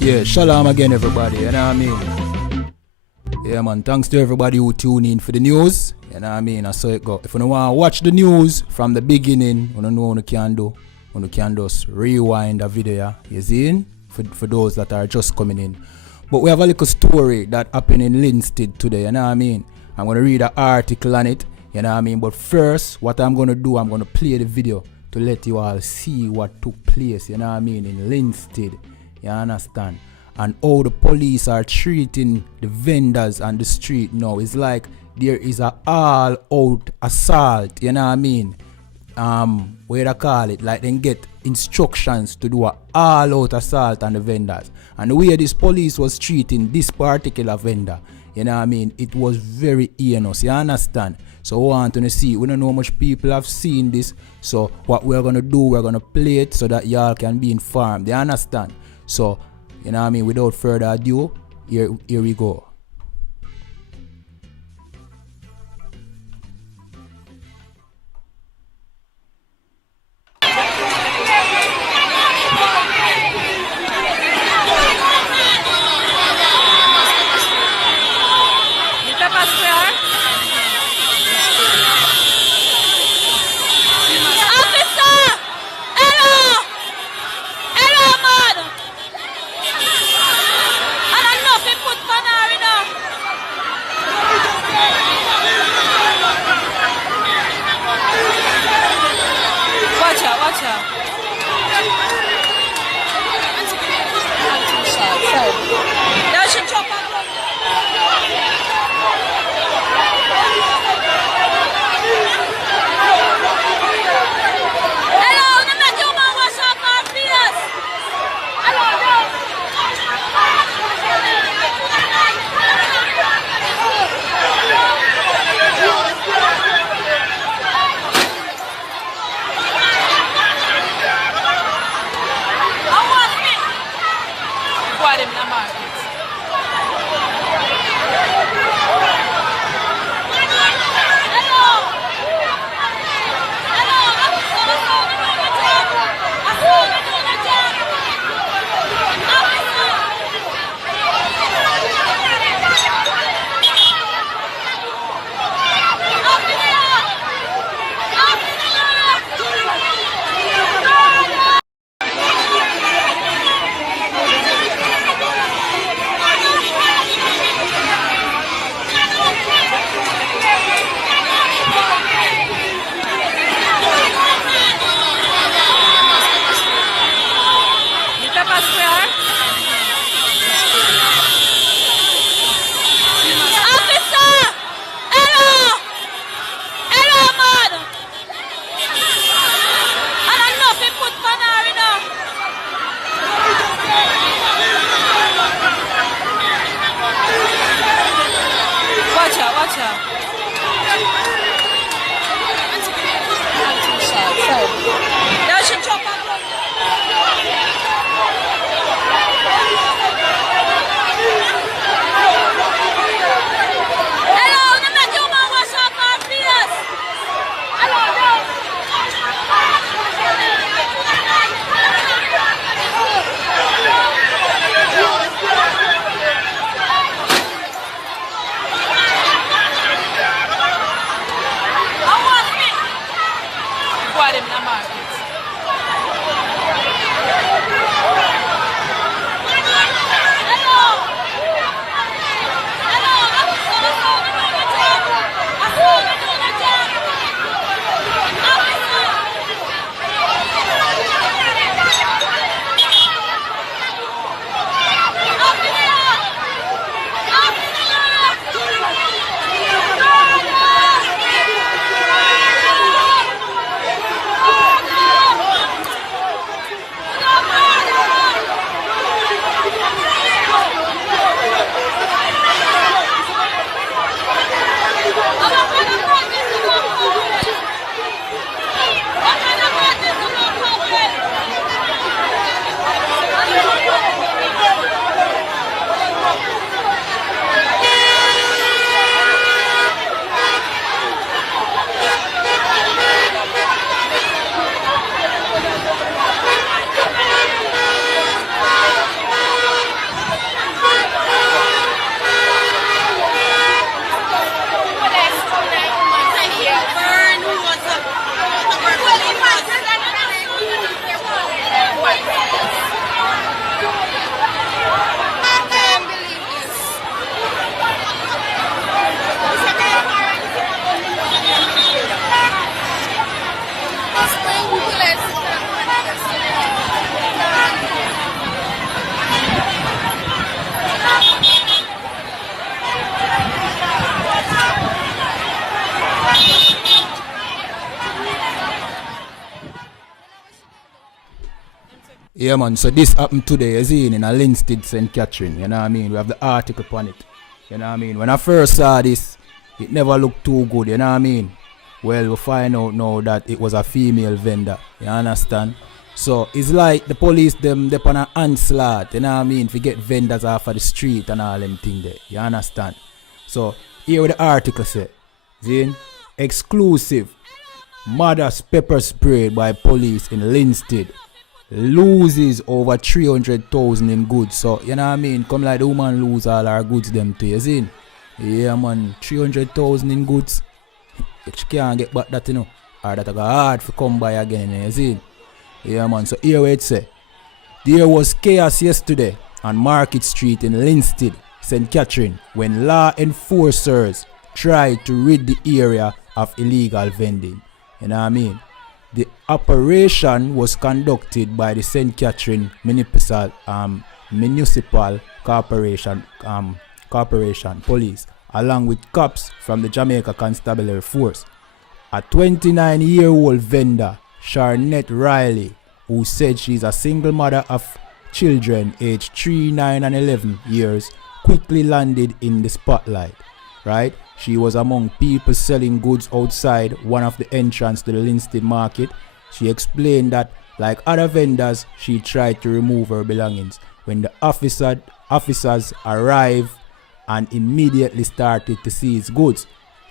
Yeah, shalom again, everybody. You know what I mean? Yeah, man. Thanks to everybody who tune in for the news. You know what I mean? I saw it go. If you don't want to watch the news from the beginning, you don't know what you can do. You can just rewind the video. You see? For those that are just coming in. But we have a little story that happened in Linstead today. You know what I mean? I'm going to read an article on it. You know what I mean? But first, what I'm going to do, I'm going to play the video to let you all see what took place. You know what I mean? In Linstead. You understand? And how the police are treating the vendors on the street now. It's like there is a all-out assault. You know what I mean? Where they call it? Like they get instructions to do a all-out assault on the vendors. And the way this police was treating this particular vendor, you know what I mean? It was very heinous. You understand? So we want to see. We don't know how much people have seen this. So what we're going to do, we're going to play it so that y'all can be informed. You understand? So, you know what I mean, without further ado, here we go. I don't know if he put banana Yeah, man. So this happened today, you see, in a Linstead, St. Catherine. You know what I mean? We have the article on it. You know what I mean? When I first saw this, it never looked too good. You know what I mean? Well, we find out now that it was a female vendor. You understand? So it's like the police them on an onslaught. You know what I mean? To get vendors off of the street and all them thing there. You understand? So here what the article say. See? Exclusive. Mother's pepper sprayed by police in Linstead. Loses over 300,000 in goods. So, you know what I mean? Come like the woman lose all her goods them too, you see? Yeah, man. 300,000 in goods. She can't get back that, you know. Or that go hard to come by again, you see? Yeah, man. So, here what it say. There was chaos yesterday on Market Street in Linstead, St. Catherine, when law enforcers tried to rid the area of illegal vending. You know what I mean? The operation was conducted by the St. Catherine Municipal Corporation Police, along with cops from the Jamaica Constabulary Force. A 29-year-old vendor, Charnette Riley, who said she's a single mother of children aged 3, 9, and 11 years, quickly landed in the spotlight. Right? She was among people selling goods outside one of the entrances to the Linstead market. She explained that, like other vendors, she tried to remove her belongings when the officers arrived and immediately started to seize goods.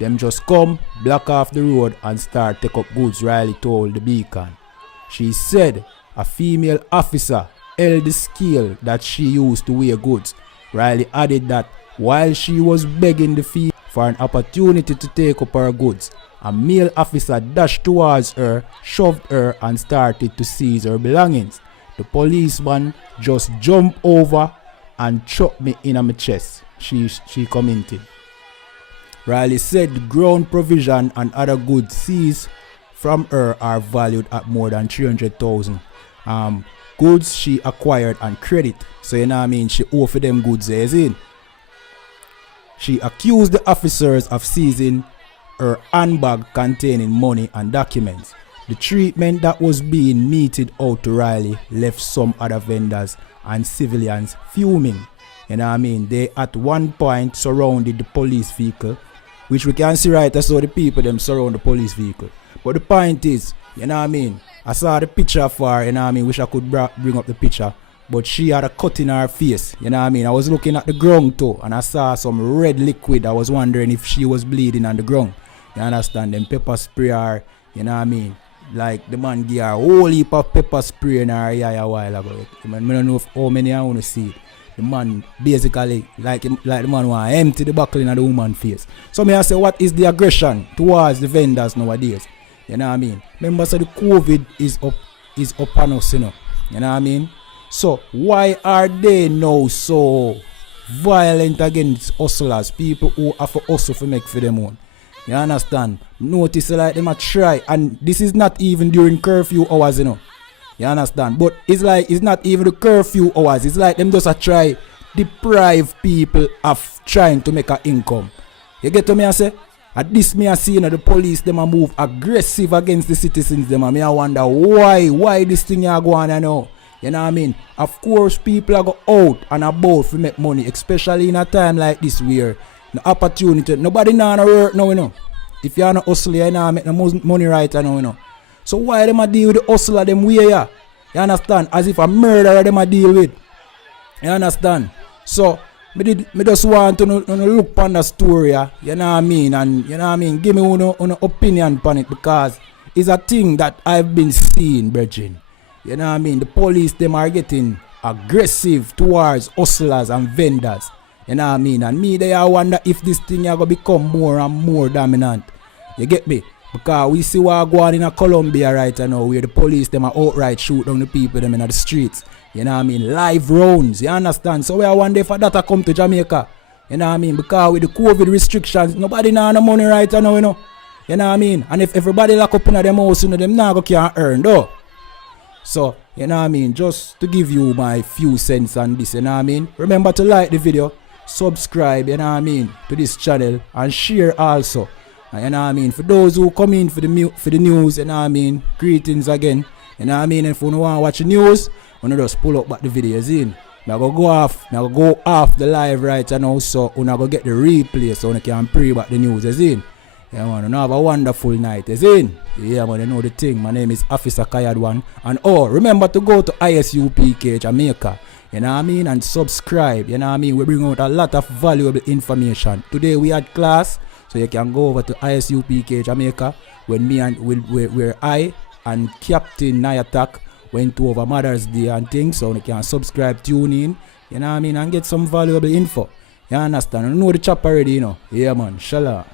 Them just come, block off the road and start take up goods, Riley told the Beacon. She said a female officer held the scale that she used to weigh goods. Riley added that while she was begging the female for an opportunity to take up her goods, a male officer dashed towards her, shoved her and started to seize her belongings. The policeman just jumped over and choked me in my chest, she commented. Riley said the ground provision and other goods seized from her are valued at more than 300,000. Goods she acquired on credit. So you know what I mean? She owe for them goods there, in. She accused the officers of seizing her handbag containing money and documents. The treatment that was being meted out to Riley left some other vendors and civilians fuming. You know what I mean? They at one point surrounded the police vehicle, which we can see right as so the people them surround the police vehicle. But the point is, you know what I mean? I saw the picture of her, you know what I mean? Wish I could bring up the picture. But she had a cut in her face, you know what I mean? I was looking at the ground too, and I saw some red liquid. I was wondering if she was bleeding on the ground. You understand? Them pepper spray her, you know what I mean? Like the man gave her a whole heap of pepper spray in her eye a while ago. I don't know how many I want to see it. The man basically, like the man want to empty the buckle in the woman's face. So me I say, what is the aggression towards the vendors nowadays? You know what I mean? Remember, so the COVID is up on us, you know? You know what I mean? So why are they now so violent against hustlers, people who have to hustle to make for them own? You understand? Notice like them a try, and this is not even during curfew hours, you know. You understand? But it's like it's not even the curfew hours. It's like them just a try deprive people of trying to make an income. You get to me I say? At this me I see, you know, the police them a move aggressive against the citizens them, and me I wonder why this thing you go on now. You know what I mean? Of course, people are go out and about to make money, especially in a time like this where the opportunity, nobody now work now, you know. If you're not hustler, you know, make no money right now, you know. So why them a deal with the hustler them way, yeah? You understand? As if a murderer them a deal with. You understand? So, me just want to look on the story, yeah? You know what I mean? And, you know what I mean? Give me one opinion on it, because it's a thing that I've been seeing, brethren. You know what I mean? The police, them are getting aggressive towards hustlers and vendors. You know what I mean? And me, I wonder if this thing is going to become more and more dominant. You get me? Because we see what going on in Colombia right now, where the police, them are outright shoot down the people them in the streets. You know what I mean? Live rounds. You understand? So I wonder if that come to Jamaica. You know what I mean? Because with the COVID restrictions, nobody now no money right now, you know. You know what I mean? And if everybody lock up in them house, you know, them now can't earn, though. So, you know what I mean, just to give you my few cents on this, you know what I mean. Remember to like the video, subscribe, you know what I mean, to this channel, and share also. And, you know what I mean, for those who come in for the news, you know what I mean, greetings again. You know what I mean, if you want to watch the news, When you just pull up back the videos in. Now go off the live right now, so you go get the replay so you can pray back the news, is in. Yeah man, you have a wonderful night, is in. Yeah man, you know the thing. My name is Officer Kayad1. And remember to go to ISUPK Jamaica. You know what I mean? And subscribe. You know what I mean? We bring out a lot of valuable information. Today we had class, so you can go over to ISUPK Jamaica when me and where I and Captain Nayatak went over Mother's Day and things, so you can subscribe, tune in, you know what I mean, and get some valuable info. You understand? You know the chop already, you know. Yeah man, shalom.